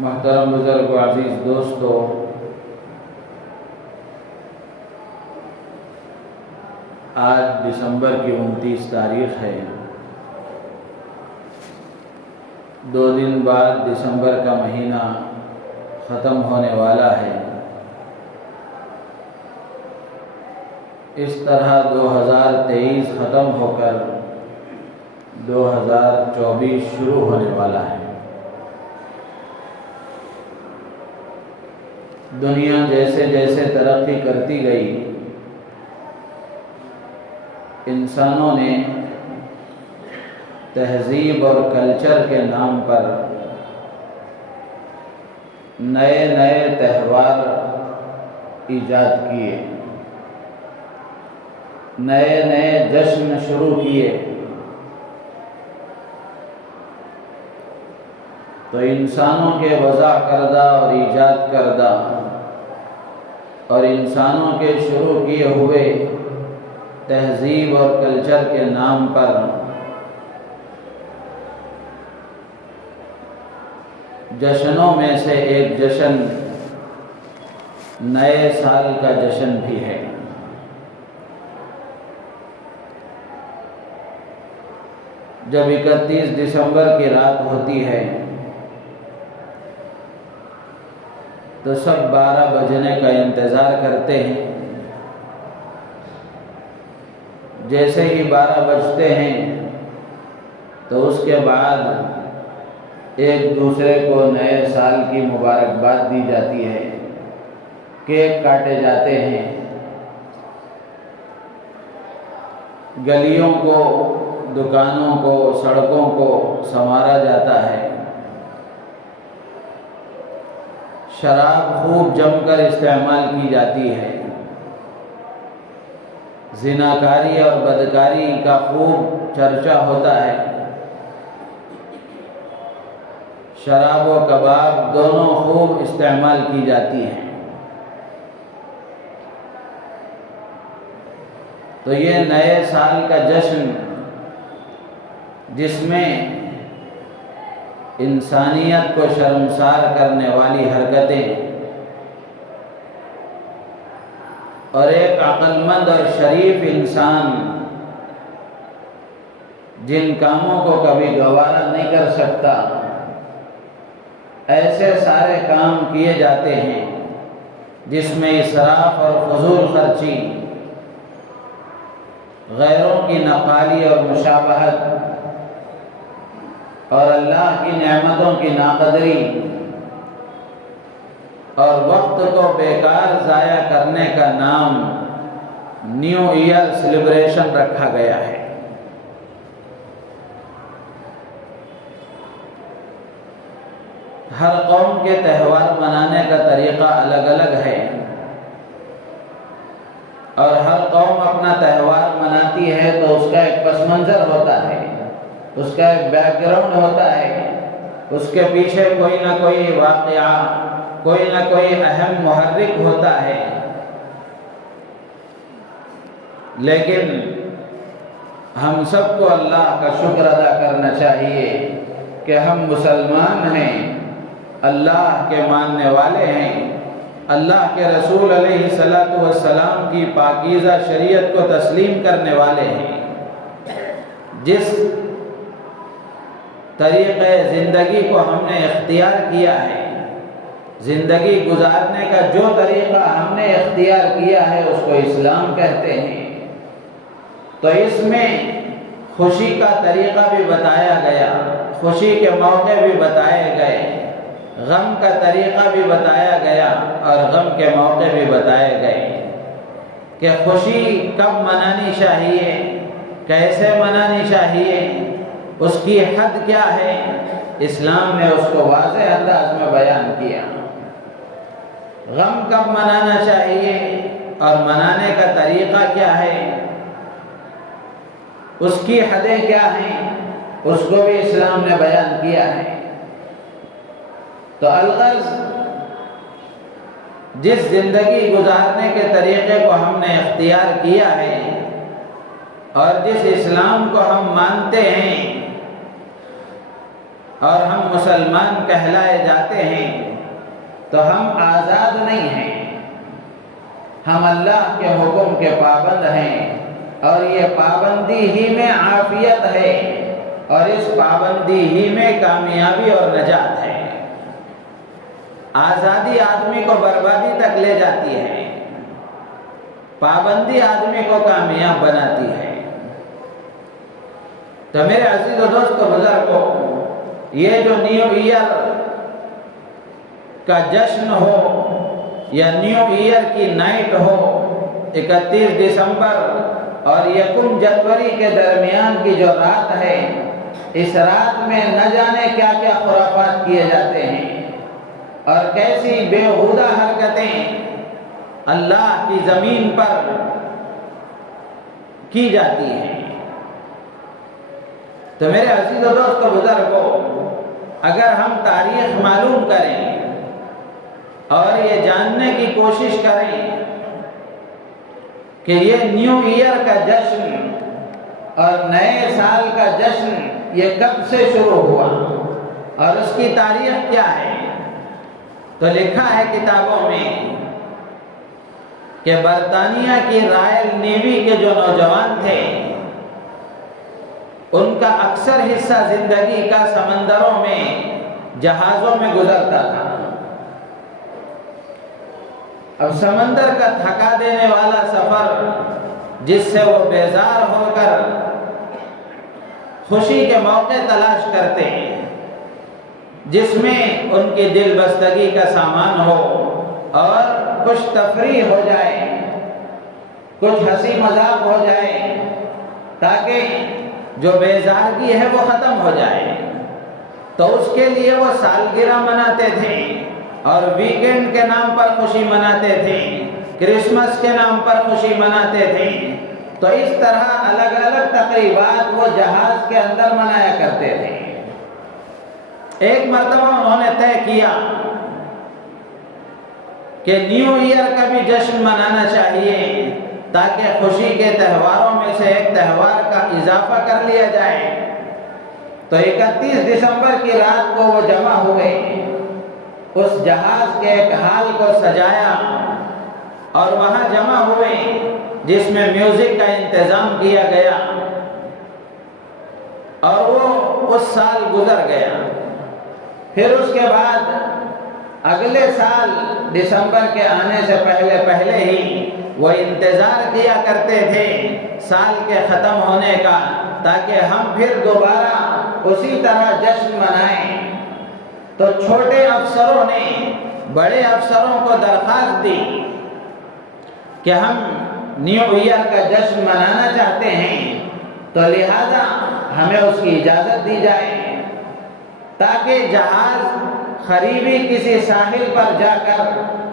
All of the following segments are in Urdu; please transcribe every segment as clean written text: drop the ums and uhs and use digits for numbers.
محترم بزرگ و عزیز دوستو، آج دسمبر کی 29 تاریخ ہے۔ 2 دن بعد دسمبر کا مہینہ ختم ہونے والا ہے۔ اس طرح 2023 ختم ہو کر 2024 شروع ہونے والا ہے۔ دنیا جیسے جیسے ترقی کرتی گئی، انسانوں نے تہذیب اور کلچر کے نام پر نئے نئے تہوار ایجاد کیے، نئے نئے جشن شروع کیے، تو انسانوں کے وضع کردہ اور ایجاد کردہ اور انسانوں کے شروع کیے ہوئے تہذیب اور کلچر کے نام پر جشنوں میں سے ایک جشن نئے سال کا جشن بھی ہے۔ جب 31 دسمبر کی رات ہوتی ہے تو سب 12 بجنے کا انتظار کرتے ہیں۔ جیسے ہی 12 بجتے ہیں تو اس کے بعد ایک دوسرے کو نئے سال کی مبارکباد دی جاتی ہے، کیک کاٹے جاتے ہیں، گلیوں کو، دکانوں کو، سڑکوں کو سنوارا جاتا ہے، شراب خوب جم کر استعمال کی جاتی ہے، زناکاری اور بدکاری کا خوب چرچا ہوتا ہے، شراب و کباب دونوں خوب استعمال کی جاتی ہیں۔ تو یہ نئے سال کا جشن جس میں انسانیت کو شرمسار کرنے والی حرکتیں اور ایک عقل مند اور شریف انسان جن کاموں کو کبھی گوارا نہیں کر سکتا، ایسے سارے کام کیے جاتے ہیں جس میں اسراف اور فضول خرچی، غیروں کی نقالی اور مشابہت اور اللہ کی نعمتوں کی ناقدری اور وقت کو بیکار ضائع کرنے کا نام نیو ایئر سیلیبریشن رکھا گیا ہے۔ ہر قوم کے تہوار منانے کا طریقہ الگ الگ ہے، اور ہر قوم اپنا تہوار مناتی ہے تو اس کا ایک پس منظر ہوتا ہے، اس کا ایک بیک گراؤنڈ ہوتا ہے، اس کے پیچھے کوئی نہ کوئی واقعہ، کوئی نہ کوئی اہم محرک ہوتا ہے۔ لیکن ہم سب کو اللہ کا شکر ادا کرنا چاہیے کہ ہم مسلمان ہیں، اللہ کے ماننے والے ہیں، اللہ کے رسول علیہ السلام کی پاکیزہ شریعت کو تسلیم کرنے والے ہیں۔ جس طریقے زندگی کو ہم نے اختیار کیا ہے، زندگی گزارنے کا جو طریقہ ہم نے اختیار کیا ہے اس کو اسلام کہتے ہیں۔ تو اس میں خوشی کا طریقہ بھی بتایا گیا، خوشی کے موقع بھی بتائے گئے، غم کا طریقہ بھی بتایا گیا اور غم کے موقع بھی بتائے گئے کہ خوشی کب منانی چاہیے، کیسے منانی چاہیے، اس کی حد کیا ہے، اسلام نے اس کو واضح انداز میں بیان کیا۔ غم کب منانا چاہیے اور منانے کا طریقہ کیا ہے، اس کی حدیں کیا ہیں، اس کو بھی اسلام نے بیان کیا ہے۔ تو الغرض جس زندگی گزارنے کے طریقے کو ہم نے اختیار کیا ہے اور جس اسلام کو ہم مانتے ہیں، اور ہم مسلمان کہلائے جاتے ہیں تو ہم آزاد نہیں ہیں، ہم اللہ کے حکم کے پابند ہیں، اور یہ پابندی ہی میں عافیت ہے، اور اس پابندی ہی میں کامیابی اور نجات ہے۔ آزادی آدمی کو بربادی تک لے جاتی ہے، پابندی آدمی کو کامیاب بناتی ہے۔ تو میرے عزیز و دوستو بزرگوں، یہ جو نیو ایئر کا جشن ہو یا نیو ایئر کی نائٹ ہو، 31 دسمبر اور 1 جنوری کے درمیان کی جو رات ہے، اس رات میں نہ جانے کیا کیا خرافات کیے جاتے ہیں اور کیسی بےہودہ حرکتیں اللہ کی زمین پر کی جاتی ہیں۔ تو میرے عزیز و دوست و بزرگوں، اگر ہم تاریخ معلوم کریں اور یہ جاننے کی کوشش کریں کہ یہ نیو ایئر کا جشن اور نئے سال کا جشن یہ کب سے شروع ہوا اور اس کی تاریخ کیا ہے، تو لکھا ہے کتابوں میں کہ برطانیہ کی رائل نیوی کے جو نوجوان تھے، ان کا اکثر حصہ زندگی کا سمندروں میں جہازوں میں گزرتا تھا۔ اب سمندر کا تھکا دینے والا سفر جس سے وہ بیزار ہو کر خوشی کے موقع تلاش کرتے ہیں، جس میں ان کی دل بستگی کا سامان ہو اور کچھ تفریح ہو جائے، کچھ ہنسی مذاق ہو جائے، تاکہ جو بیزارگی ہے وہ ختم ہو جائے، تو اس کے لیے وہ سالگرہ مناتے تھے اور ویکنڈ کے نام پر خوشی مناتے تھے، کرسمس کے نام پر خوشی مناتے تھے۔ تو اس طرح الگ الگ تقریبات وہ جہاز کے اندر منایا کرتے تھے۔ ایک مرتبہ انہوں نے طے کیا کہ نیو ایئر کا بھی جشن منانا چاہیے تاکہ خوشی کے تہواروں میں سے ایک تہوار کا اضافہ کر لیا جائے۔ تو 31 دسمبر کی رات کو وہ جمع ہوئے، اس جہاز کے ایک حال کو سجایا اور وہاں جمع ہوئے جس میں میوزک کا انتظام کیا گیا، اور وہ اس سال گزر گیا۔ پھر اس کے بعد اگلے سال دسمبر کے آنے سے پہلے ہی وہ انتظار کیا کرتے تھے سال کے ختم ہونے کا، تاکہ ہم پھر دوبارہ اسی طرح جشن منائیں۔ تو چھوٹے افسروں نے بڑے افسروں کو درخواست دی کہ ہم نیو ایئر کا جشن منانا چاہتے ہیں، تو لہذا ہمیں اس کی اجازت دی جائے تاکہ جہاز قریبی کسی ساحل پر جا کر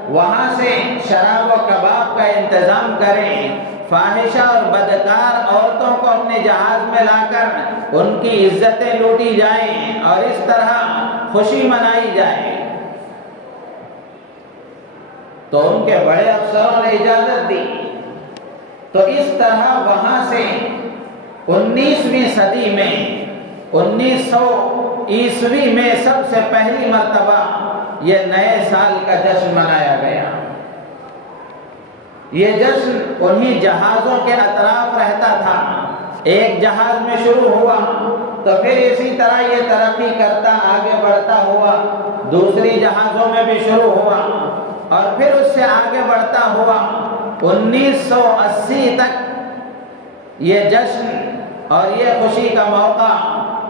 وہاں سے شراب و کباب کا انتظام کریں، فاحشہ اور بدکار عورتوں کو اپنے جہاز میں لا کر ان کی عزتیں لوٹی جائیں اور اس طرح خوشی منائی جائے۔ تو ان کے بڑے افسروں نے اجازت دی۔ تو اس طرح وہاں سے 19ویں صدی میں 1900 عیسوی میں سب سے پہلی مرتبہ یہ نئے سال کا جشن منایا گیا۔ یہ جشن انہی جہازوں کے اطراف رہتا تھا، ایک جہاز میں شروع ہوا تو پھر اسی طرح یہ ترقی کرتا آگے بڑھتا ہوا، دوسری جہازوں میں بھی شروع ہوا اور پھر اس سے آگے بڑھتا ہوا 1980 تک یہ جشن اور یہ خوشی کا موقع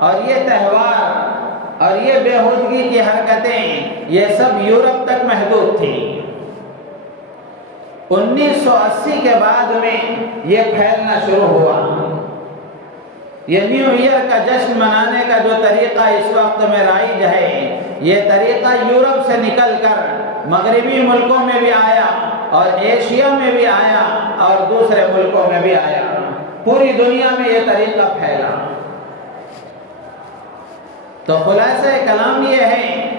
اور یہ تہوار اور یہ بےہودگی کی حرکتیں یہ سب یورپ تک محدود تھی۔ 1980 کے بعد میں یہ پھیلنا شروع ہوا۔ یہ نیو ایئر کا جشن منانے کا جو طریقہ اس وقت میں رائج ہے، یہ طریقہ یورپ سے نکل کر مغربی ملکوں میں بھی آیا اور ایشیا میں بھی آیا اور دوسرے ملکوں میں بھی آیا، پوری دنیا میں یہ طریقہ پھیلا۔ تو خلاصہ کلام یہ ہے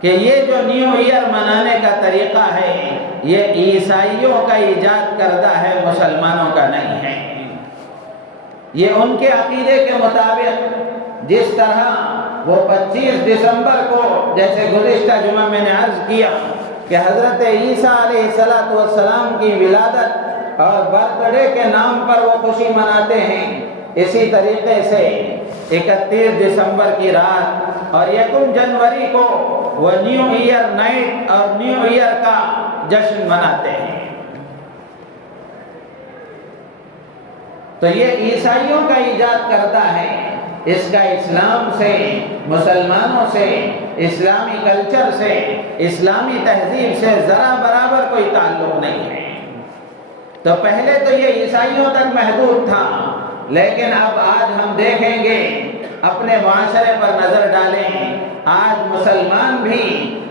کہ یہ جو نیو ایئر منانے کا طریقہ ہے یہ عیسائیوں کا ایجاد کردہ ہے، مسلمانوں کا نہیں ہے۔ یہ ان کے عقیدے کے مطابق جس طرح وہ 25 دسمبر کو، جیسے گزشتہ جمعہ میں نے عرض کیا کہ حضرت عیسیٰ علیہ السلام کی ولادت اور برتھ ڈے کے نام پر وہ خوشی مناتے ہیں، اسی طریقے سے 31 دسمبر کی رات اور 1 جنوری کو وہ نیو ایئر نائٹ اور نیو ایئر کا جشن مناتے ہیں۔ تو یہ عیسائیوں کا ایجاد کرتا ہے، اس کا اسلام سے، مسلمانوں سے، اسلامی کلچر سے، اسلامی تہذیب سے ذرا برابر کوئی تعلق نہیں ہے۔ تو پہلے تو یہ عیسائیوں تک محدود تھا، لیکن اب آج ہم دیکھیں گے، اپنے معاشرے پر نظر ڈالیں، آج مسلمان بھی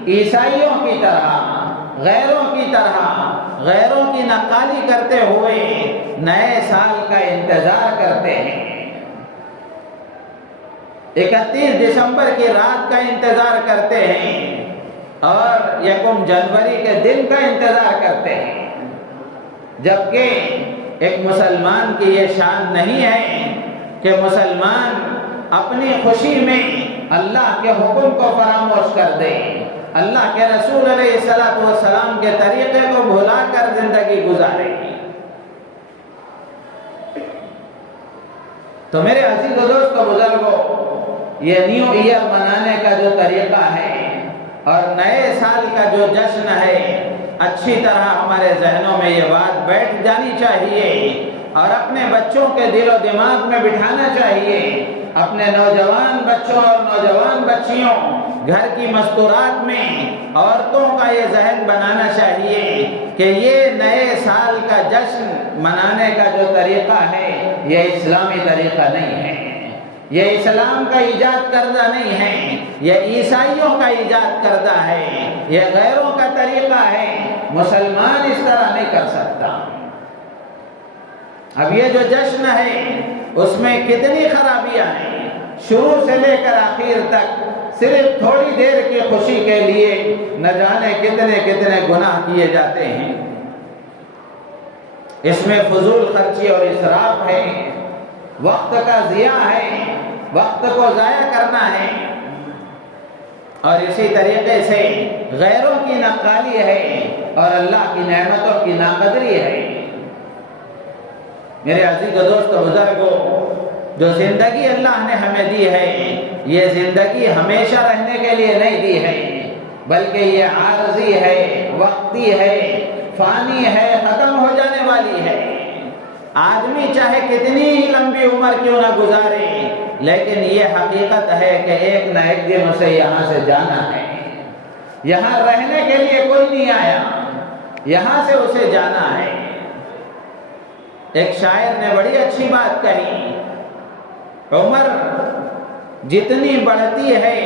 عیسائیوں کی طرح، غیروں کی طرح، غیروں کی نقالی کرتے ہوئے نئے سال کا انتظار کرتے ہیں، 31 دسمبر کی رات کا انتظار کرتے ہیں اور 1 جنوری کے دن کا انتظار کرتے ہیں، جبکہ ایک مسلمان کی یہ شان نہیں ہے کہ مسلمان اپنی خوشی میں اللہ کے حکم کو فراموش کر دے، اللہ کے رسول علیہ السلام کے طریقے کو بھلا کر زندگی گزارے۔ تو میرے عزیز و دوست و بزرگوں، یہ نیو ایئر منانے کا جو طریقہ ہے اور نئے سال کا جو جشن ہے، اچھی طرح ہمارے ذہنوں میں یہ بات بیٹھ جانی چاہیے اور اپنے بچوں کے دل و دماغ میں بٹھانا چاہیے، اپنے نوجوان بچوں اور نوجوان بچیوں، گھر کی مستورات میں عورتوں کا یہ ذہن بنانا چاہیے کہ یہ نئے سال کا جشن منانے کا جو طریقہ ہے یہ اسلامی طریقہ نہیں ہے، یہ اسلام کا ایجاد کردہ نہیں ہے، یہ عیسائیوں کا ایجاد کردہ ہے، یہ غیروں کا طریقہ ہے، مسلمان اس طرح نہیں کر سکتا۔ اب یہ جو جشن ہے اس میں کتنی خرابیاں ہیں، شروع سے لے کر آخر تک صرف تھوڑی دیر کی خوشی کے لیے نہ جانے کتنے کتنے گناہ کیے جاتے ہیں، اس میں فضول خرچی اور اسراف ہے، وقت کا ضیاع ہے، وقت کو ضائع کرنا ہے، اور اسی طریقے سے غیروں کی نقالی ہے اور اللہ کی نعمتوں کی ناقدری ہے۔ میرے عزیز و دوست و بزرگوں، جو زندگی اللہ نے ہمیں دی ہے یہ زندگی ہمیشہ رہنے کے لیے نہیں دی ہے، بلکہ یہ عارضی ہے، وقتی ہے، فانی ہے، ختم ہو جانے والی ہے۔ آدمی چاہے کتنی ہی لمبی عمر کیوں نہ گزارے، لیکن یہ حقیقت ہے کہ ایک نہ ایک دن اسے یہاں سے جانا ہے، یہاں رہنے کے لیے کوئی نہیں آیا، یہاں سے اسے جانا ہے۔ ایک شاعر نے بڑی اچھی بات کہی، عمر جتنی بڑھتی ہے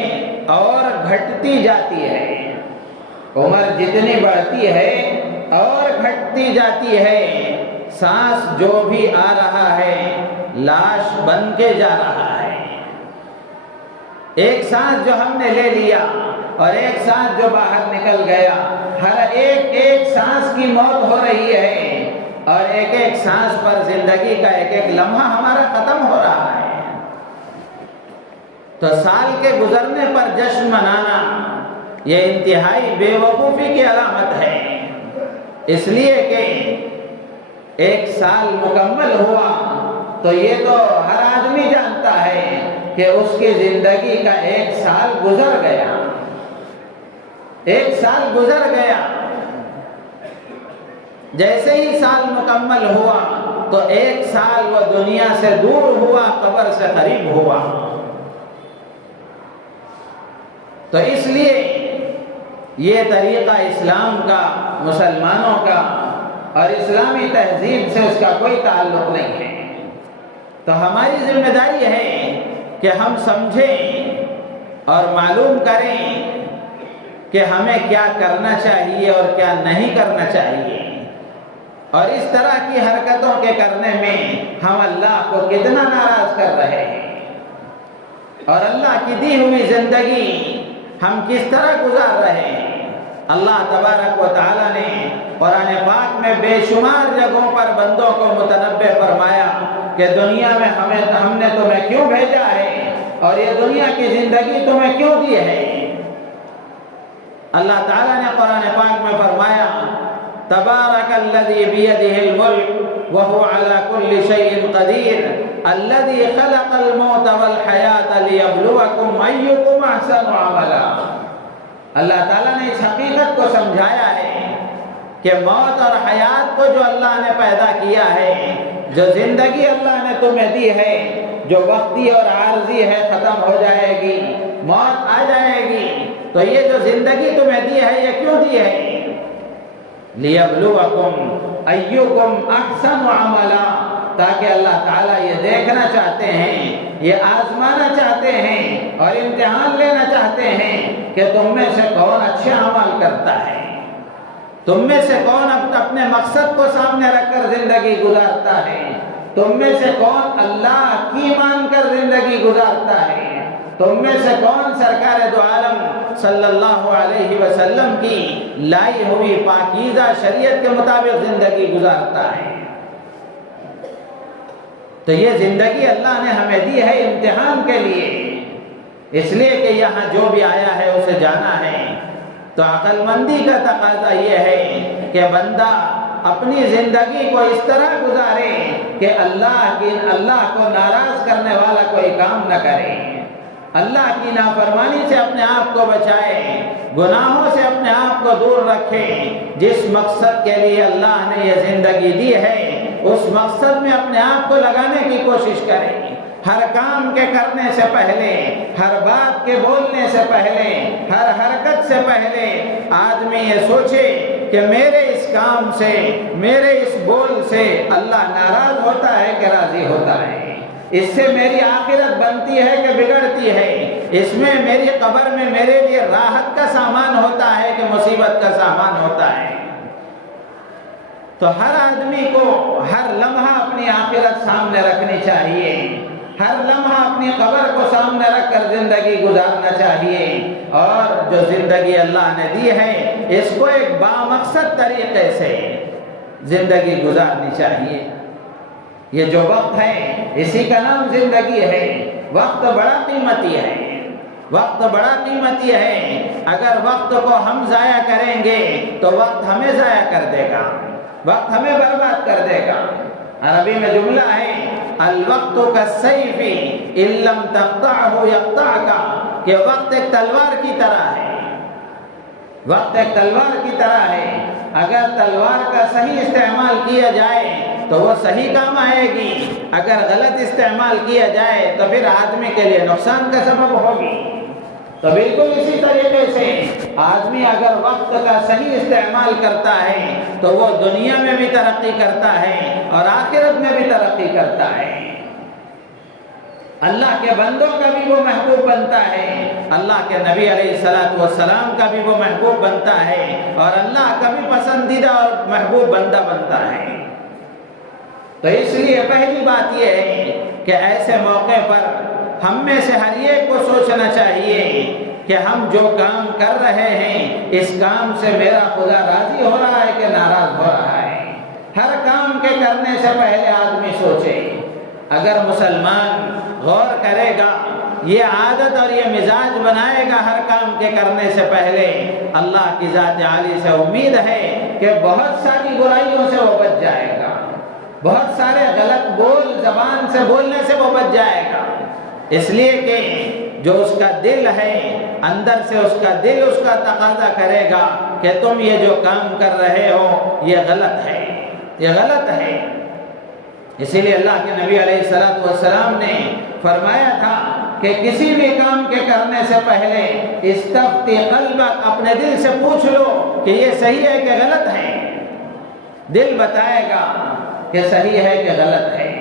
اور گھٹتی جاتی ہے، عمر جتنی بڑھتی ہے اور گھٹتی جاتی ہے، سانس جو بھی آ رہا ہے لاش بن کے جا رہا ہے۔ ایک سانس جو ہم نے لے لیا اور ایک سانس جو باہر نکل گیا، ہر ایک سانس کی موت ہو رہی ہے اور ایک ایک سانس پر زندگی کا ایک ایک لمحہ ہمارا ختم ہو رہا ہے۔ تو سال کے گزرنے پر جشن منانا یہ انتہائی بے وقوفی کی علامت ہے، اس لیے کہ ایک سال مکمل ہوا تو یہ تو ہر آدمی جانتا ہے کہ اس کی زندگی کا ایک سال گزر گیا، ایک سال گزر گیا۔ جیسے ہی سال مکمل ہوا تو ایک سال وہ دنیا سے دور ہوا، قبر سے قریب ہوا۔ تو اس لیے یہ طریقہ اسلام کا، مسلمانوں کا اور اسلامی تہذیب سے اس کا کوئی تعلق نہیں ہے۔ تو ہماری ذمہ داری ہے کہ ہم سمجھیں اور معلوم کریں کہ ہمیں کیا کرنا چاہیے اور کیا نہیں کرنا چاہیے، اور اس طرح کی حرکتوں کے کرنے میں ہم اللہ کو کتنا ناراض کر رہے ہیں، اور اللہ کی دی ہوئی زندگی ہم کس طرح گزار رہے ہیں۔ اللہ تبارک و تعالیٰ نے قرآن پاک میں بے شمار جگہوں پر بندوں کو متنبہ فرمایا کہ دنیا میں ہم نے تمہیں کیوں بھیجا ہے، اور یہ دنیا کی زندگی تمہیں کیوں دی ہے؟ اللہ تعالیٰ نے قرآن پاک میں فرمایا تبارک الذی بیدہ الملک وہو علی کل شیء قدیر الذی خلق الموت والحیاۃ لیبلوکم ایکم احسن عملا۔ اللہ تعالیٰ نے اس حقیقت کو سمجھایا ہے کہ موت اور حیات کو جو اللہ نے پیدا کیا ہے، جو زندگی اللہ نے تمہیں دی ہے، جو وقتی اور عارضی ہے، ختم ہو جائے گی، موت آ جائے گی، تو یہ جو زندگی تمہیں دی ہے یہ کیوں دی ہے؟ لِيَبْلُوَكُمْ أَيُّكُمْ أَحْسَنُ عَمَلًا، تاکہ اللہ تعالیٰ یہ دیکھنا چاہتے ہیں، یہ آزمانا چاہتے ہیں اور امتحان لینا چاہتے ہیں کہ تم میں سے کون اچھے عمل کرتا ہے، تم میں سے کون اپنے مقصد کو سامنے رکھ کر زندگی گزارتا ہے، تم میں سے کون اللہ کی مان کر زندگی گزارتا ہے، تم میں سے کون سرکار دو عالم صلی اللہ علیہ وسلم کی لائی ہوئی پاکیزہ شریعت کے مطابق زندگی گزارتا ہے۔ تو یہ زندگی اللہ نے ہمیں دی ہے امتحان کے لیے، اس لیے کہ یہاں جو بھی آیا ہے اسے جانا ہے۔ تو عقل مندی کا تقاضا یہ ہے کہ بندہ اپنی زندگی کو اس طرح گزارے کہ اللہ کو ناراض کرنے والا کوئی کام نہ کرے، اللہ کی نافرمانی سے اپنے آپ کو بچائے، گناہوں سے اپنے آپ کو دور رکھے، جس مقصد کے لیے اللہ نے یہ زندگی دی ہے اس مقصد میں اپنے آپ کو لگانے کی کوشش کرے۔ ہر کام کے کرنے سے پہلے، ہر بات کے بولنے سے پہلے، ہر حرکت سے پہلے آدمی یہ سوچے کہ میرے اس کام سے، میرے اس بول سے اللہ ناراض ہوتا ہے کہ راضی ہوتا ہے، اس سے میری آخرت بنتی ہے کہ بگڑتی ہے، اس میں میری قبر میں میرے لیے راحت کا سامان ہوتا ہے کہ مصیبت کا سامان ہوتا ہے۔ تو ہر آدمی کو ہر لمحہ اپنی آخرت سامنے رکھنی چاہیے، ہر لمحہ اپنی قبر کو سامنے رکھ کر زندگی گزارنا چاہیے، اور جو زندگی اللہ نے دی ہے اس کو ایک بامقصد طریقے سے زندگی گزارنی چاہیے۔ یہ جو وقت ہے اسی کا نام زندگی ہے۔ وقت بڑا قیمتی ہے، وقت بڑا قیمتی ہے۔ اگر وقت کو ہم ضائع کریں گے تو وقت ہمیں ضائع کر دے گا، وقت ہمیں برباد کر دے گا۔ عربی میں جملہ ہے الوقت کالسیف ان لم تقطعه یقطعک، کہ وقت ایک تلوار کی طرح ہے، وقت ایک تلوار کی طرح ہے، اگر تلوار کا صحیح استعمال کیا جائے تو وہ صحیح کام آئے گی، اگر غلط استعمال کیا جائے تو پھر آدمی کے لیے نقصان کا سبب ہوگی۔ تو بالکل اسی طریقے سے آدمی اگر وقت کا صحیح استعمال کرتا ہے تو وہ دنیا میں بھی ترقی کرتا ہے اور آخرت میں بھی ترقی کرتا ہے، اللہ کے بندوں کا بھی وہ محبوب بنتا ہے، اللہ کے نبی علیہ السلام کا بھی وہ محبوب بنتا ہے، اور اللہ کا بھی پسندیدہ اور محبوب بندہ بنتا ہے۔ تو اس لیے پہلی بات یہ ہے کہ ایسے موقع پر ہم میں سے ہر ایک کو سوچنا چاہیے کہ ہم جو کام کر رہے ہیں اس کام سے میرا خدا راضی ہو رہا ہے کہ ناراض ہو رہا ہے۔ ہر کام کے کرنے سے پہلے آدمی سوچے۔ اگر مسلمان غور کرے گا، یہ عادت اور یہ مزاج بنائے گا ہر کام کے کرنے سے پہلے، اللہ کی ذات عالی سے امید ہے کہ بہت ساری برائیوں سے وہ بچ جائے گا، بہت سارے غلط بول زبان سے بولنے سے وہ بچ جائے گا، اس لیے کہ جو اس کا دل ہے اندر سے اس کا دل اس کا تقاضا کرے گا کہ تم یہ جو کام کر رہے ہو یہ غلط ہے، یہ غلط ہے۔ اسی لیے اللہ کے نبی علیہ السلام نے فرمایا تھا کہ کسی بھی کام کے کرنے سے پہلے استفتی قلبک، اپنے دل سے پوچھ لو کہ یہ صحیح ہے کہ غلط ہے، دل بتائے گا کہ صحیح ہے کہ غلط ہے۔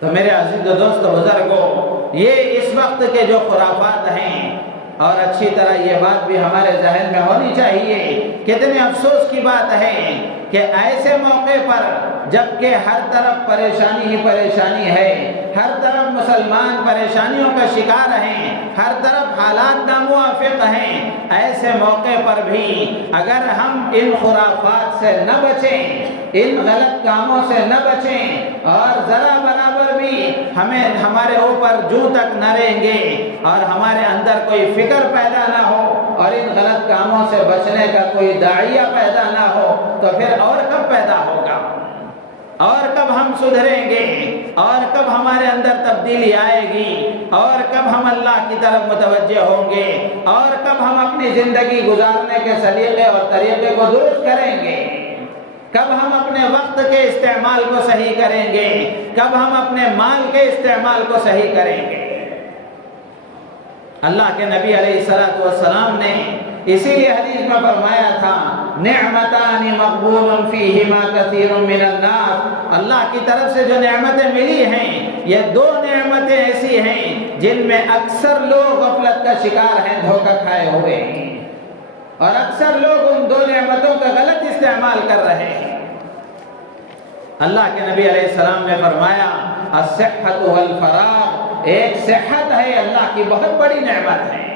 تو میرے عزیز دوست بزرگوں، یہ اس وقت کے جو خرافات ہیں، اور اچھی طرح یہ بات بھی ہمارے ذہن میں ہونی چاہیے، کتنے افسوس کی بات ہے کہ ایسے موقع پر جبکہ ہر طرف پریشانی ہی پریشانی ہے، ہر طرف مسلمان پریشانیوں کا شکار ہیں، ہر طرف حالات ناموافق ہیں، ایسے موقع پر بھی اگر ہم ان خرافات سے نہ بچیں، ان غلط کاموں سے نہ بچیں، اور ذرا برابر بھی کبھی ہمارے اوپر جو تک نہ رہیں گے اور ہمارے اندر کوئی فکر پیدا نہ ہو اور ان غلط کاموں سے بچنے کا کوئی داعیہ پیدا نہ ہو تو پھر اور کب پیدا ہوگا؟ اور کب ہم سدھریں گے؟ اور کب ہمارے اندر تبدیلی آئے گی؟ اور کب ہم اللہ کی طرف متوجہ ہوں گے؟ اور کب ہم اپنی زندگی گزارنے کے سلیقے اور طریقے کو درست کریں گے؟ کب ہم اپنے وقت کے استعمال کو صحیح کریں گے؟ کب ہم اپنے مال کے استعمال کو صحیح کریں گے؟ اللہ کے نبی علیہ السلام نے اسی لیے حدیث میں فرمایا تھا نعمتان مقبول فیہما کثیر من الناس، اللہ کی طرف سے جو نعمتیں ملی ہیں یہ دو نعمتیں ایسی ہیں جن میں اکثر لوگ غفلت کا شکار ہیں، دھوکہ کھائے ہوئے ہیں، اور اکثر لوگ ان دو نعمتوں کا غلط استعمال کر رہے ہیں۔ اللہ کے نبی علیہ السلام نے فرمایا الصحۃ والفراغ، ایک صحت ہے اللہ کی بہت بڑی نعمت ہے۔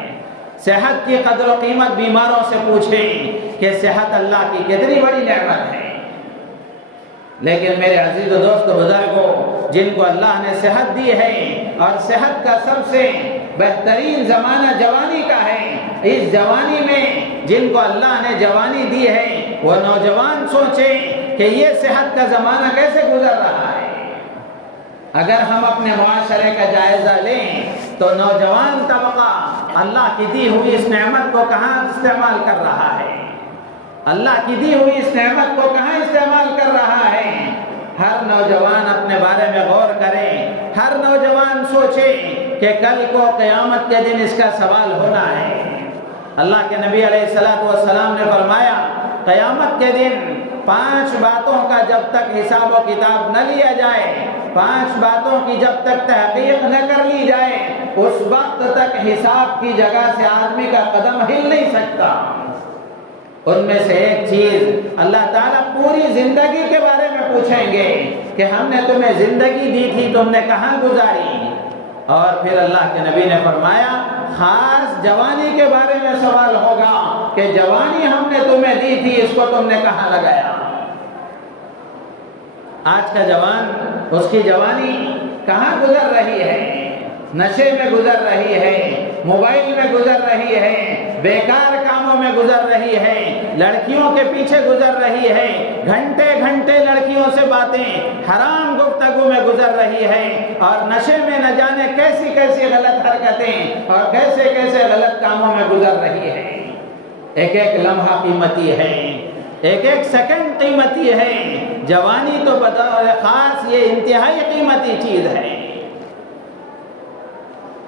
صحت کی قدر و قیمت بیماروں سے پوچھیں کہ صحت اللہ کی کتنی بڑی نعمت ہے۔ لیکن میرے عزیز و دوست و بزرگوں، جن کو اللہ نے صحت دی ہے اور صحت کا سب سے بہترین زمانہ جوانی کا ہے، اس جوانی میں جن کو اللہ نے جوانی دی ہے وہ نوجوان سوچیں کہ یہ صحت کا زمانہ کیسے گزر رہا ہے۔ اگر ہم اپنے معاشرے کا جائزہ لیں تو نوجوان طبقہ اللہ کی دی ہوئی اس نعمت کو کہاں استعمال کر رہا ہے؟ اللہ کی دی ہوئی اس نعمت کو کہاں استعمال کر رہا ہے؟ ہر نوجوان اپنے بارے میں غور کرے، ہر نوجوان سوچے کہ کل کو قیامت کے دن اس کا سوال ہونا ہے۔ اللہ کے نبی علیہ السلام نے فرمایا قیامت کے دن 5 باتوں کا جب تک حساب و کتاب نہ لیا جائے، 5 باتوں کی جب تک تحقیق نہ کر لی جائے، اس وقت تک حساب کی جگہ سے آدمی کا قدم ہل نہیں سکتا۔ ان میں سے ایک چیز اللہ تعالیٰ پوری زندگی کے بارے میں پوچھیں گے کہ ہم نے تمہیں زندگی دی تھی، تم نے کہاں گزاری؟ اور پھر اللہ کے نبی نے فرمایا خاص جوانی کے بارے میں سوال ہوگا کہ جوانی ہم نے تمہیں دی تھی، اس کو تم نے کہاں لگایا؟ آج کا جوان اس کی جوانی کہاں گزر رہی ہے؟ نشے میں گزر رہی ہے، موبائل میں گزر رہی ہے، بیکار کاموں میں گزر رہی ہے، لڑکیوں کے پیچھے گزر رہی ہے، گھنٹے گھنٹے لڑکیوں سے باتیں، حرام گفتگو میں گزر رہی ہے، اور نشے میں نہ جانے کیسی کیسی غلط حرکتیں اور کیسے کیسے غلط کاموں میں گزر رہی ہے۔ ایک ایک لمحہ قیمتی ہے، ایک ایک سیکنڈ قیمتی ہے۔ جوانی تو بطور خاص یہ انتہائی قیمتی چیز ہے۔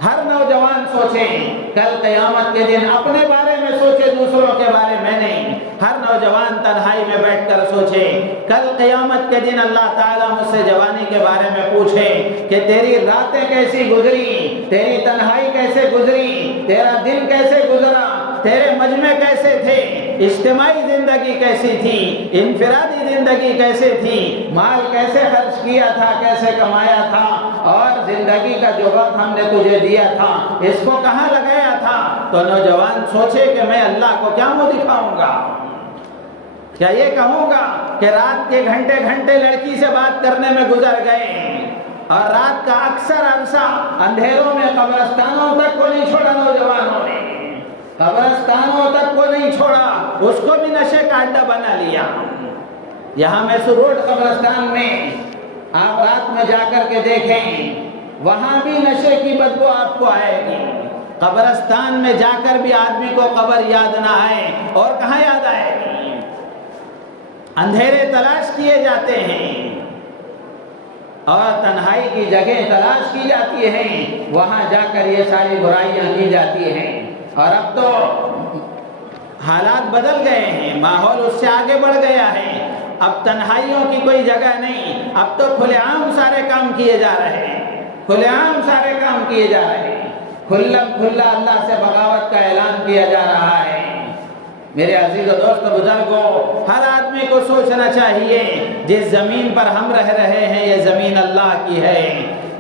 ہر نوجوان سوچیں کل قیامت کے دن اپنے بارے میں سوچے، دوسروں کے بارے میں نہیں۔ ہر نوجوان تنہائی میں بیٹھ کر سوچے کل قیامت کے دن اللہ تعالیٰ مجھ سے جوانی کے بارے میں پوچھے کہ تیری راتیں کیسی گزری، تیری تنہائی کیسے گزری، تیرا دن کیسے گزرا، تیرے مجمع کیسے تھے، اجتماعی زندگی کیسی تھی، انفرادی زندگی کیسے تھی، مال کیسے خرچ کیا تھا، کیسے کمایا تھا، اور زندگی کا جو وقت ہم نے تجھے دیا تھا اس کو کہاں لگایا تھا۔ تو نوجوان سوچے کہ میں اللہ کو کیا منہ دکھاؤں گا؟ کیا یہ کہوں گا کہ رات کے گھنٹے گھنٹے لڑکی سے بات کرنے میں گزر گئے، اور رات کا اکثر عرصہ اندھیروں میں قبرستانوں تک کو نہیں چھوڑا، نوجوانوں نے قبرستانوں تک کو نہیں چھوڑا، اس کو بھی نشے کا اڈا بنا لیا۔ یہاں میسور روڈ قبرستان میں آپ رات میں جا کر کے دیکھیں، وہاں بھی نشے کی بدبو آپ کو آئے گی۔ قبرستان میں جا کر بھی آدمی کو قبر یاد نہ آئے اور کہاں یاد آئے گی؟ اندھیرے تلاش کیے جاتے ہیں اور تنہائی کی جگہ تلاش کی جاتی ہیں، وہاں جا کر یہ ساری برائیاں کی جاتی ہیں۔ اور اب تو حالات بدل گئے ہیں، ماحول اس سے آگے بڑھ گیا ہے، اب تنہائیوں کی کوئی جگہ نہیں، اب تو کھلے عام سارے کام کیے جا رہے ہیں، کھلے عام سارے کام کیے جا رہے ہیں، کھلا اللہ سے بغاوت کا اعلان کیا جا رہا ہے۔ میرے عزیز و دوست بزرگوں، ہر آدمی کو سوچنا چاہیے جس زمین پر ہم رہ رہے ہیں یہ زمین اللہ کی ہے،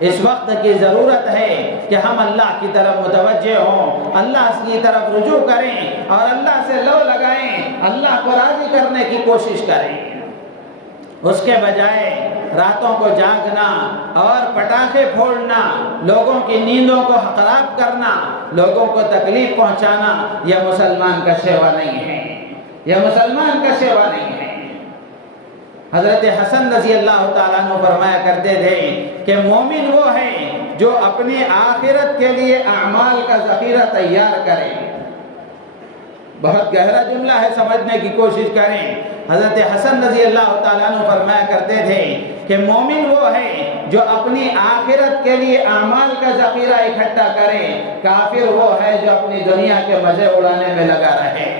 اس وقت کی ضرورت ہے کہ ہم اللہ کی طرف متوجہ ہوں، اللہ کی طرف رجوع کریں اور اللہ سے لو لگائیں، اللہ کو راضی کرنے کی کوشش کریں۔ اس کے بجائے راتوں کو جاگنا اور پٹاخے پھوڑنا، لوگوں کی نیندوں کو خراب کرنا، لوگوں کو تکلیف پہنچانا، یہ مسلمان کا شیوا نہیں ہے، یہ مسلمان کا شیوا نہیں ہے۔ حضرت حسن رضی اللہ تعالیٰ عنہ فرمایا کرتے تھے کہ مومن وہ ہے جو اپنی آخرت کے لیے اعمال کا ذخیرہ تیار کرے۔ بہت گہرا جملہ ہے، سمجھنے کی کوشش کریں۔ حضرت حسن رضی اللہ تعالیٰ عنہ فرمایا کرتے تھے کہ مومن وہ ہے جو اپنی آخرت کے لیے اعمال کا ذخیرہ اکٹھا کرے، کافر وہ ہے جو اپنی دنیا کے مزے اڑانے میں لگا رہے۔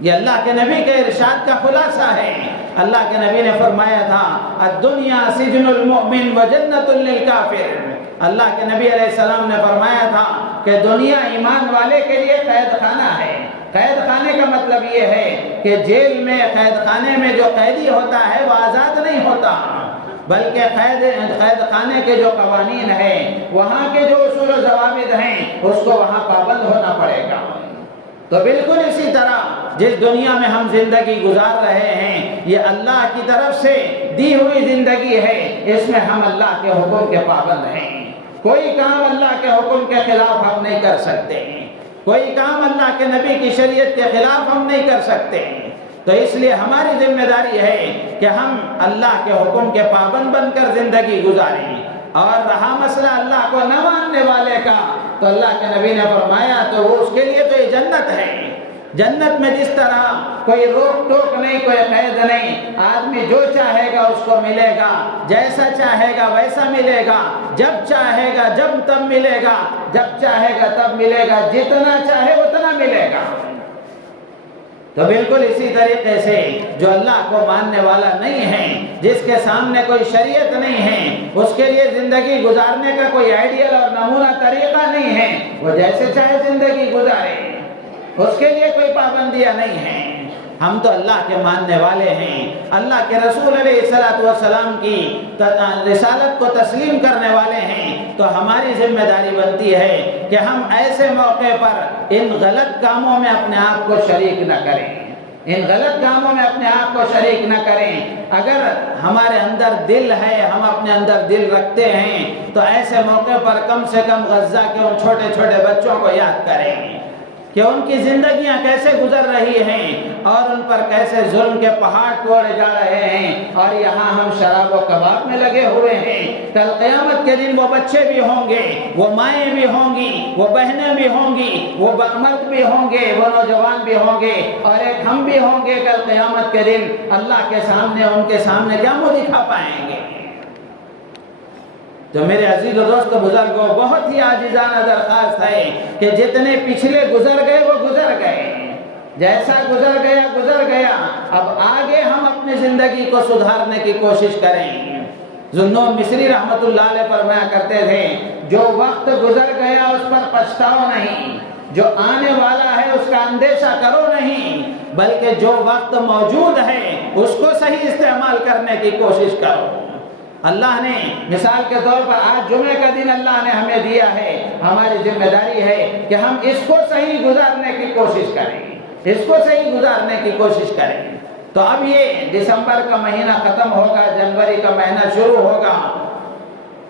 یہ اللہ کے نبی کے ارشاد کا خلاصہ ہے۔ اللہ کے نبی نے فرمایا تھا الدنیا سجن المؤمن وجنت للکافر۔ اللہ کے نبی علیہ السلام نے فرمایا تھا کہ دنیا ایمان والے کے لیے قید خانہ ہے۔ قید خانے کا مطلب یہ ہے کہ جیل میں، قید خانے میں جو قیدی ہوتا ہے وہ آزاد نہیں ہوتا، بلکہ قید خانے کے جو قوانین ہیں، وہاں کے جو اصول و ضوابط ہیں، اس کو وہاں پابند ہونا پڑے گا۔ تو بالکل اسی طرح جس دنیا میں ہم زندگی گزار رہے ہیں، یہ اللہ کی طرف سے دی ہوئی زندگی ہے، اس میں ہم اللہ کے حکم کے پابند ہیں۔ کوئی کام اللہ کے حکم کے خلاف ہم نہیں کر سکتے، کوئی کام اللہ کے نبی کی شریعت کے خلاف ہم نہیں کر سکتے۔ تو اس لیے ہماری ذمہ داری ہے کہ ہم اللہ کے حکم کے پابند بن کر زندگی گزاریں۔ اور رہا مسئلہ اللہ کو نہ ماننے والے کا، تو اللہ کے نبی نے فرمایا تو وہ اس کے لیے تو یہ جنت ہے۔ جنت میں جس طرح کوئی روک ٹوک نہیں، کوئی قید نہیں، آدمی جو چاہے گا اس کو ملے گا، جیسا چاہے گا ویسا ملے گا، جب چاہے گا جب تب ملے گا، جب چاہے گا تب ملے گا، جتنا چاہے اتنا ملے گا۔ تو بالکل اسی طریقے سے جو اللہ کو ماننے والا نہیں ہے، جس کے سامنے کوئی شریعت نہیں ہے، اس کے لیے زندگی گزارنے کا کوئی آئیڈیل اور نمونہ طریقہ نہیں ہے، وہ جیسے چاہے زندگی گزارے، اس کے لیے کوئی پابندیاں نہیں ہیں۔ ہم تو اللہ کے ماننے والے ہیں، اللہ کے رسول علیہ السلام کی رسالت کو تسلیم کرنے والے ہیں، تو ہماری ذمہ داری بنتی ہے کہ ہم ایسے موقع پر ان غلط کاموں میں اپنے آپ کو شریک نہ کریں، ان غلط کاموں میں اپنے آپ کو شریک نہ کریں۔ اگر ہمارے اندر دل ہے، ہم اپنے اندر دل رکھتے ہیں، تو ایسے موقع پر کم سے کم غزہ کے ان چھوٹے چھوٹے بچوں کو یاد کریں کہ ان کی زندگیاں کیسے گزر رہی ہیں اور ان پر کیسے ظلم کے پہاڑ توڑے جا رہے ہیں، اور یہاں ہم شراب و کباب میں لگے ہوئے ہیں۔ کل قیامت کے دن وہ بچے بھی ہوں گے، وہ مائیں بھی ہوں گی، وہ بہنیں بھی ہوں گی، وہ مرد بھی ہوں گے، وہ نوجوان بھی ہوں گے، اور ایک ہم بھی ہوں گے۔ کل قیامت کے دن اللہ کے سامنے، ان کے سامنے کیا منہ دکھا پائیں گے؟ تو میرے عزیز و دوست بزرگوں، بہت ہی عاجزانہ درخواست ہے کہ جتنے پچھلے گزر گئے وہ گزر گئے، جیسا گزر گیا گزر گیا، اب آگے ہم اپنی زندگی کو سدھارنے کی کوشش کریں۔ ذوالنون مصری رحمت اللہ علیہ فرمایا کرتے تھے جو وقت گزر گیا اس پر پچھتاؤ نہیں، جو آنے والا ہے اس کا اندیشہ کرو نہیں، بلکہ جو وقت موجود ہے اس کو صحیح استعمال کرنے کی کوشش کرو۔ اللہ نے مثال کے طور پر آج جمعے کا دن اللہ نے ہمیں دیا ہے، ہماری ذمہ داری ہے کہ ہم اس کو صحیح گزارنے کی کوشش کریں، اس کو صحیح گزارنے کی کوشش کریں۔ تو اب یہ دسمبر کا مہینہ ختم ہوگا، جنوری کا مہینہ شروع ہوگا،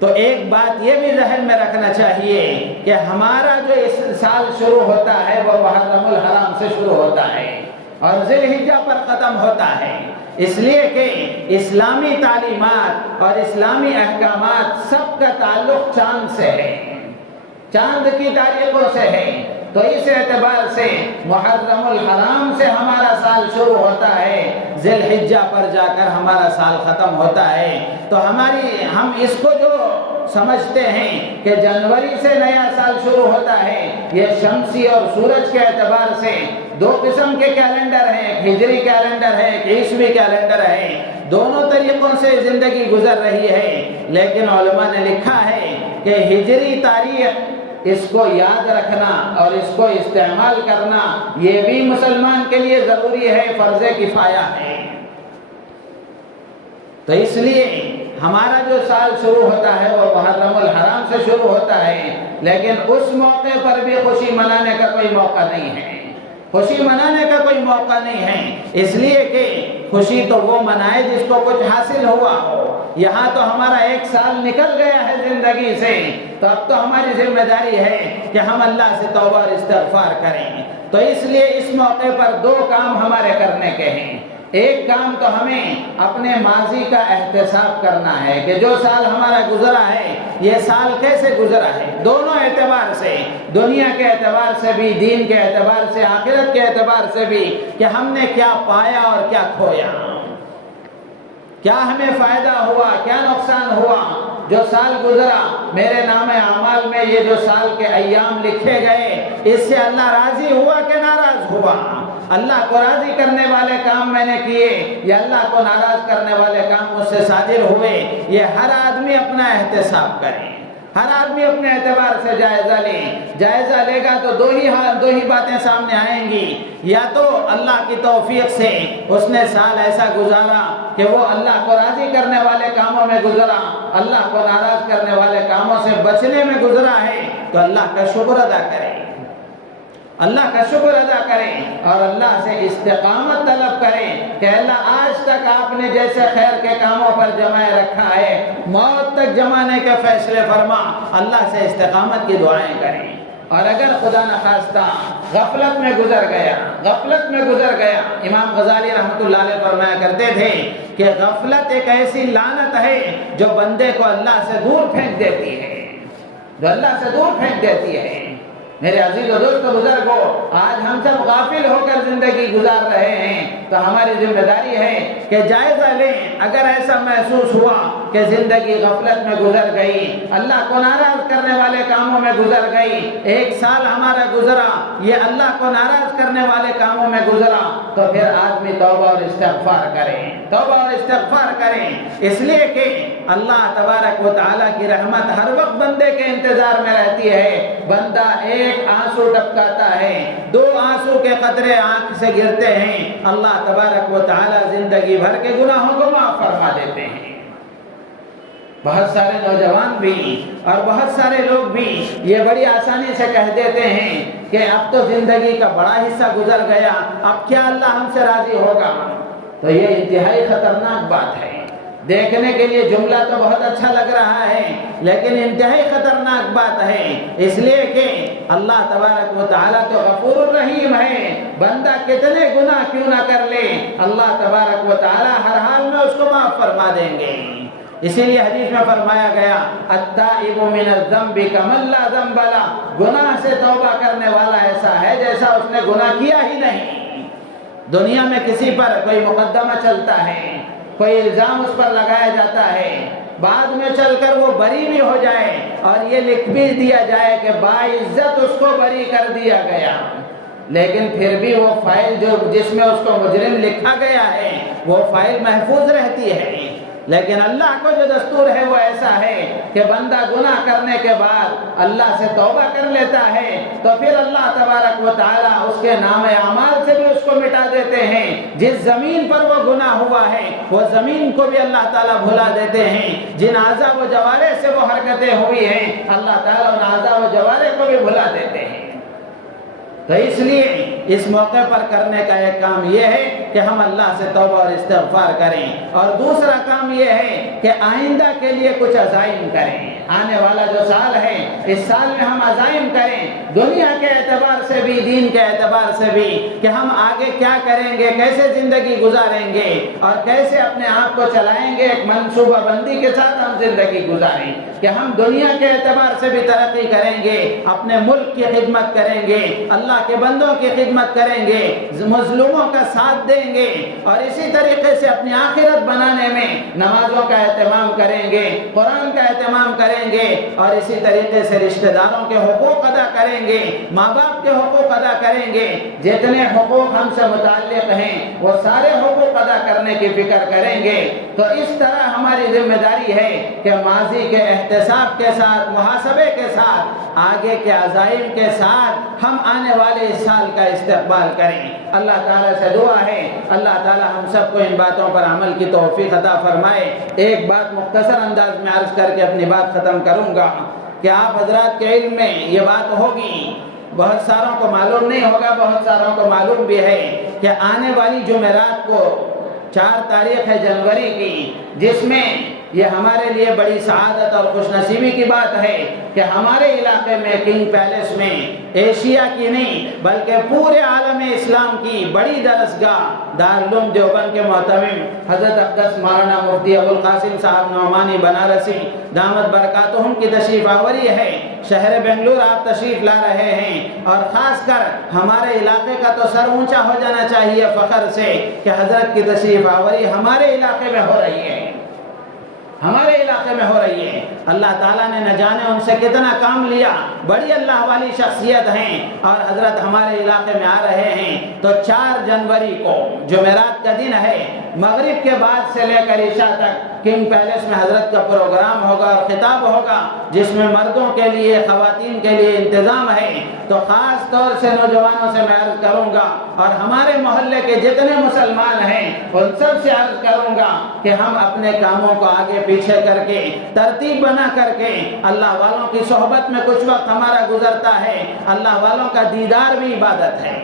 تو ایک بات یہ بھی ذہن میں رکھنا چاہیے کہ ہمارا جو اس سال شروع ہوتا ہے وہ محرم الحرام سے شروع ہوتا ہے اور ذی الحجہ پر ختم ہوتا ہے، اس لیے کہ اسلامی تعلیمات اور اسلامی احکامات سب کا تعلق چاند سے ہے، چاند کی تاریخوں سے ہے۔ تو اس اعتبار سے محرم الحرام سے ہمارا سال شروع ہوتا ہے، ذی الحجہ پر جا کر ہمارا سال ختم ہوتا ہے۔ تو ہم اس کو جو سمجھتے ہیں کہ جنوری سے نیا سال شروع ہوتا ہے، یہ شمسی اور سورج کے اعتبار سے دو قسم کے کیلنڈر ہیں، ایک ہجری کیلنڈر ہے، ایک عیسوی کیلنڈر ہے، دونوں طریقوں سے زندگی گزر رہی ہے۔ لیکن علماء نے لکھا ہے کہ ہجری تاریخ، اس کو یاد رکھنا اور اس کو استعمال کرنا یہ بھی مسلمان کے لیے ضروری ہے، فرض کفایہ ہے۔ تو اس لیے ہمارا جو سال شروع ہوتا ہے وہ محرم الحرام سے شروع ہوتا ہے، لیکن اس موقع پر بھی خوشی منانے کا کوئی موقع نہیں ہے، خوشی منانے کا کوئی موقع نہیں ہے، اس لیے کہ خوشی تو وہ منائے جس کو کچھ حاصل ہوا ہو۔ یہاں تو ہمارا ایک سال نکل گیا ہے زندگی سے، تو اب تو ہماری ذمہ داری ہے کہ ہم اللہ سے توبہ اور استغفار کریں۔ تو اس لیے اس موقع پر دو کام ہمارے کرنے کے ہیں۔ ایک کام تو ہمیں اپنے ماضی کا احتساب کرنا ہے کہ جو سال ہمارا گزرا ہے یہ سال کیسے گزرا ہے، دونوں اعتبار سے، دنیا کے اعتبار سے بھی، دین کے اعتبار سے، آخرت کے اعتبار سے بھی، کہ ہم نے کیا پایا اور کیا کھویا، کیا ہمیں فائدہ ہوا، کیا نقصان ہوا۔ جو سال گزرا میرے نام اعمال میں یہ جو سال کے ایام لکھے گئے، اس سے اللہ راضی ہوا کہ ناراض ہوا؟ اللہ کو راضی کرنے والے کام میں نے کیے یا اللہ کو ناراض کرنے والے کام مجھ سے صادر ہوئے؟ یہ ہر آدمی اپنا احتساب کرے، ہر آدمی اپنے اعتبار سے جائزہ لے۔ جائزہ لے گا تو دو ہی باتیں سامنے آئیں گی، یا تو اللہ کی توفیق سے اس نے سال ایسا گزارا کہ وہ اللہ کو راضی کرنے والے کاموں میں گزرا، اللہ کو ناراض کرنے والے کاموں سے بچنے میں گزرا ہے، تو اللہ کا شکر ادا کرے، اللہ کا شکر ادا کریں اور اللہ سے استقامت طلب کریں کہ اللہ آج تک آپ نے جیسے خیر کے کاموں پر جمائے رکھا ہے، موت تک جمانے کے فیصلے فرما۔ اللہ سے استقامت کی دعائیں کریں، اور اگر خدا نخواستہ غفلت میں گزر گیا، امام غزالی رحمۃ اللہ علیہ فرمایا کرتے تھے کہ غفلت ایک ایسی لعنت ہے جو بندے کو اللہ سے دور پھینک دیتی ہے، میرے عزیز و دوست بزرگوں، آج ہم سب غافل ہو کر زندگی گزار رہے ہیں، تو ہماری ذمہ داری ہے کہ جائزہ لیں۔ اگر ایسا محسوس ہوا کہ زندگی غفلت میں گزر گئی، اللہ کو ناراض کرنے والے کاموں میں گزر گئی، ایک سال ہمارا گزرا یہ اللہ کو ناراض کرنے والے کاموں میں گزرا، تو پھر آدمی توبہ اور استغفار کریں، اس لیے کہ اللہ تبارک و تعالیٰ کی رحمت ہر وقت بندے کے انتظار میں رہتی ہے۔ بندہ ایک آنسو ٹپکاتا ہے، 2 آنسو کے قطرے آنکھ سے گرتے ہیں، اللہ تبارک و تعالیٰ زندگی بھر کے گناہوں کو معاف فرما دیتے ہیں۔ بہت سارے نوجوان بھی اور بہت سارے لوگ بھی یہ بڑی آسانی سے کہہ دیتے ہیں کہ اب تو زندگی کا بڑا حصہ گزر گیا، اب کیا اللہ ہم سے راضی ہوگا؟ تو یہ انتہائی خطرناک بات ہے۔ دیکھنے کے لیے جملہ تو بہت اچھا لگ رہا ہے، لیکن انتہائی خطرناک بات ہے، اس لیے کہ اللہ تبارک و تعالیٰ تو غفور الرحیم ہے، بندہ کتنے گناہ کیوں نہ کر لے، اللہ تبارک و تعالیٰ ہر حال میں اس کو معاف فرما دیں گے۔ اسی لیے حدیث میں فرمایا گیا التائب من الذنب کمن لا ذنب لہ، گناہ سے توبہ کرنے والا ایسا ہے جیسا اس نے گناہ کیا ہی نہیں۔ دنیا میں کسی پر کوئی مقدمہ چلتا ہے، کوئی الزام اس پر لگایا جاتا ہے، بعد میں چل کر وہ بری بھی ہو جائے اور یہ لکھ بھی دیا جائے کہ باعزت اس کو بری کر دیا گیا، لیکن پھر بھی وہ فائل جس میں اس کو مجرم لکھا گیا ہے وہ فائل محفوظ رہتی ہے۔ لیکن اللہ کو جو دستور ہے وہ ایسا ہے کہ بندہ گناہ کرنے کے بعد اللہ سے توبہ کر لیتا ہے تو پھر اللہ تبارک و تعالیٰ اس کے نام اعمال سے بھی اس کو مٹا دیتے ہیں۔ جس زمین پر وہ گناہ ہوا ہے وہ زمین کو بھی اللہ تعالیٰ بھلا دیتے ہیں، جن اعضاء و جوارح سے وہ حرکتیں ہوئی ہیں اللہ تعالیٰ ان اعضاء و جوارح کو بھی بھلا دیتے ہیں۔ تو اس لیے اس موقع پر کرنے کا ایک کام یہ ہے کہ ہم اللہ سے توبہ اور استغفار کریں، اور دوسرا کام یہ ہے کہ آئندہ کے لیے کچھ عزائم کریں۔ آنے والا جو سال ہے اس سال میں ہم عزائم کریں، دنیا کے اعتبار سے بھی دین کے اعتبار سے بھی، کہ ہم آگے کیا کریں گے، کیسے زندگی گزاریں گے اور کیسے اپنے آپ کو چلائیں گے، ایک منصوبہ بندی کے ساتھ ہم زندگی گزاریں کہ ہم دنیا کے اعتبار سے بھی ترقی کریں گے، اپنے ملک کی خدمت کریں گے، اللہ کے بندوں کی خدمت کریں گے، مظلوموں کا ساتھ دیں گے، اور اسی طریقے سے اپنی آخرت بنانے میں نمازوں کا اہتمام کریں گے، قرآن کا اہتمام کریں گے، اور اسی طریقے سے رشتہ داروں کے حقوق ادا کریں گے، ماں باپ کے حقوق ادا کریں گے، جتنے حقوق ہم سے متعلق ہیں وہ سارے حقوق ادا کرنے کی فکر کریں گے۔ تو اس طرح ہماری ذمہ داری ہے کہ ماضی کے احتساب کے ساتھ، محاسبے کے ساتھ آگے کے عزائم کے ساتھ ہم آنے والے اس سال کا استقبال کریں۔ اللہ تعالیٰ سے دعا ہے اللہ تعالیٰ ہم سب کو ان باتوں پر عمل کی توفیق عطا فرمائے۔ ایک بات مختصر انداز میں عرض کر کے اپنی بات ختم کروں گا کہ آپ حضرات کے علم میں یہ بات ہوگی، بہت ساروں کو معلوم نہیں ہوگا، بہت ساروں کو معلوم بھی ہے کہ آنے والی جمعرات کو 4 تاریخ ہے جنوری کی، جس میں یہ ہمارے لیے بڑی سعادت اور خوش نصیبی کی بات ہے کہ ہمارے علاقے میں کنگ پیلس میں ایشیا کی نہیں بلکہ پورے عالم اسلام کی بڑی درسگاہ دارالعلوم دیوبند کے محتمم حضرت اقدس مولانا مفتی ابوالقاسم صاحب نعمانی بنارسی دامت برکاتہم کی تشریف آوری ہے۔ شہر بنگلور آپ تشریف لا رہے ہیں اور خاص کر ہمارے علاقے کا تو سر اونچا ہو جانا چاہیے فخر سے کہ حضرت کی تشریف آوری ہمارے علاقے میں ہو رہی ہے، ہمارے علاقے میں ہو رہی ہے۔ اللہ تعالیٰ نے نہ جانے ان سے کتنا کام لیا، بڑی اللہ والی شخصیت ہیں اور حضرت ہمارے علاقے میں آ رہے ہیں۔ تو 4 جنوری کو جمعرات کا دن ہے، مغرب کے بعد سے لے کر عشاء تک کنگ پیلس میں حضرت کا پروگرام ہوگا اور خطاب ہوگا، جس میں مردوں کے لیے خواتین کے لیے انتظام ہے۔ تو خاص طور سے نوجوانوں سے میں عرض کروں گا اور ہمارے محلے کے جتنے مسلمان ہیں ان سب سے عرض کروں گا کہ ہم اپنے کاموں کو آگے پیچھے کر کے ترتیب بنا کر کے اللہ والوں کی صحبت میں کچھ وقت ہمارا گزرتا ہے۔ اللہ والوں کا دیدار بھی عبادت ہے،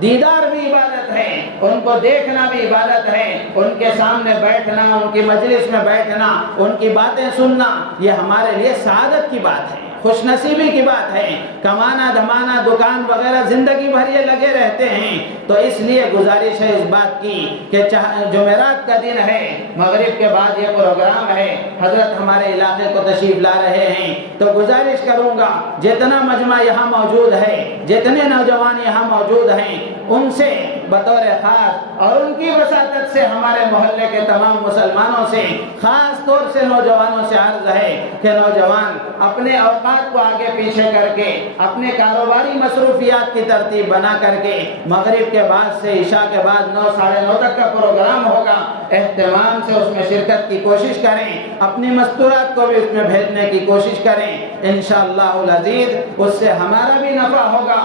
دیدار بھی عبادت ہے، ان کو دیکھنا بھی عبادت ہے، ان کے سامنے بیٹھنا، ان کی مجلس میں بیٹھنا، ان کی باتیں سننا، یہ ہمارے لیے سعادت کی بات ہے، خوش نصیبی کی بات ہے۔ کمانا دھمانا دکان وغیرہ زندگی بھر یہ لگے رہتے ہیں۔ تو اس لیے گزارش ہے اس بات کی کہ جمعرات کا دن ہے، مغرب کے بعد یہ پروگرام ہے، حضرت ہمارے علاقے کو تشریف لا رہے ہیں۔ تو گزارش کروں گا جتنا مجمع یہاں موجود ہے، جتنے نوجوان یہاں موجود ہیں، ان سے بطور خاص اور ان کی وساطت سے ہمارے محلے کے تمام مسلمانوں سے خاص طور سے نوجوانوں سے عرض ہے کہ نوجوان اپنے اوقات کو آگے پیچھے کر کے اپنے کاروباری مصروفیات کی ترتیب بنا کر کے مغرب کے بعد سے عشاء کے بعد 9 ساڑھے 9 تک کا پروگرام ہوگا، اہتمام سے اس میں شرکت کی کوشش کریں، اپنی مستورات کو بھی اس میں بھیجنے کی کوشش کریں، انشاءاللہ العزیز اس سے ہمارا بھی نفع ہوگا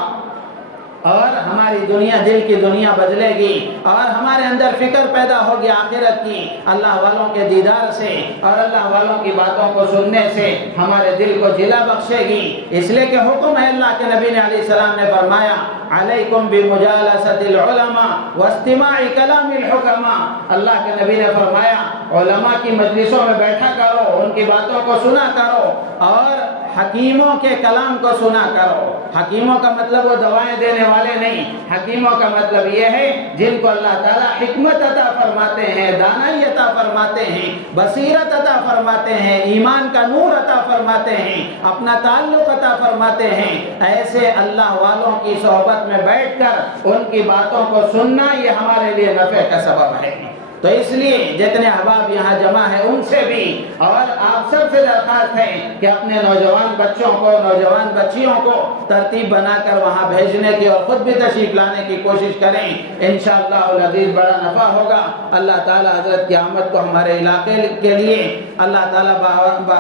اور ہماری دنیا دل کی دنیا بدلے گی اور ہمارے اندر فکر پیدا ہوگی آخرت کی، اللہ والوں کے دیدار سے اور اللہ والوں کی باتوں کو سننے سے ہمارے دل کو جلا بخشے گی۔ اس لیے کہ حکم ہے اللہ کے نبی نے علیہ السلام نے فرمایا علیکم بمجالست العلماء واستماع کلام الحکماء، اللہ کے نبی نے فرمایا علماء کی مجلسوں میں بیٹھا کرو، ان کی باتوں کو سنا کرو اور حکیموں کے کلام کو سنا کرو۔ حکیموں کا مطلب وہ دوائیں دینے والے نہیں، حکیموں کا مطلب یہ ہے جن کو اللہ تعالیٰ حکمت عطا فرماتے ہیں، دانائی عطا فرماتے ہیں، بصیرت عطا فرماتے ہیں، ایمان کا نور عطا فرماتے ہیں، اپنا تعلق عطا فرماتے ہیں۔ ایسے اللہ والوں کی صحبت میں بیٹھ کر ان کی باتوں کو سننا یہ ہمارے لیے نفع کا سبب ہے۔ تو اس لیے جتنے احباب یہاں جمع ہیں ان سے بھی اور آپ سب سے درخواست ہے کہ اپنے نوجوان بچوں کو، نوجوان بچیوں کو ترتیب بنا کر وہاں بھیجنے کی اور خود بھی تشریف لانے کی کوشش کریں، انشاءاللہ العزیز بڑا نفع ہوگا۔ اللہ تعالی حضرت کی آمد کو ہمارے علاقے کے لیے اللہ تعالی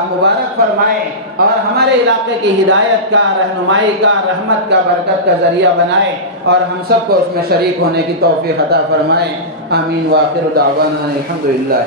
مبارک فرمائے اور ہمارے علاقے کی ہدایت کا، رہنمائی کا، رحمت کا، برکت کا ذریعہ بنائے اور ہم سب کو اس میں شریک ہونے کی توفیق عطا فرمائے۔ آمین۔ وآخر دعوانا الحمدللہ۔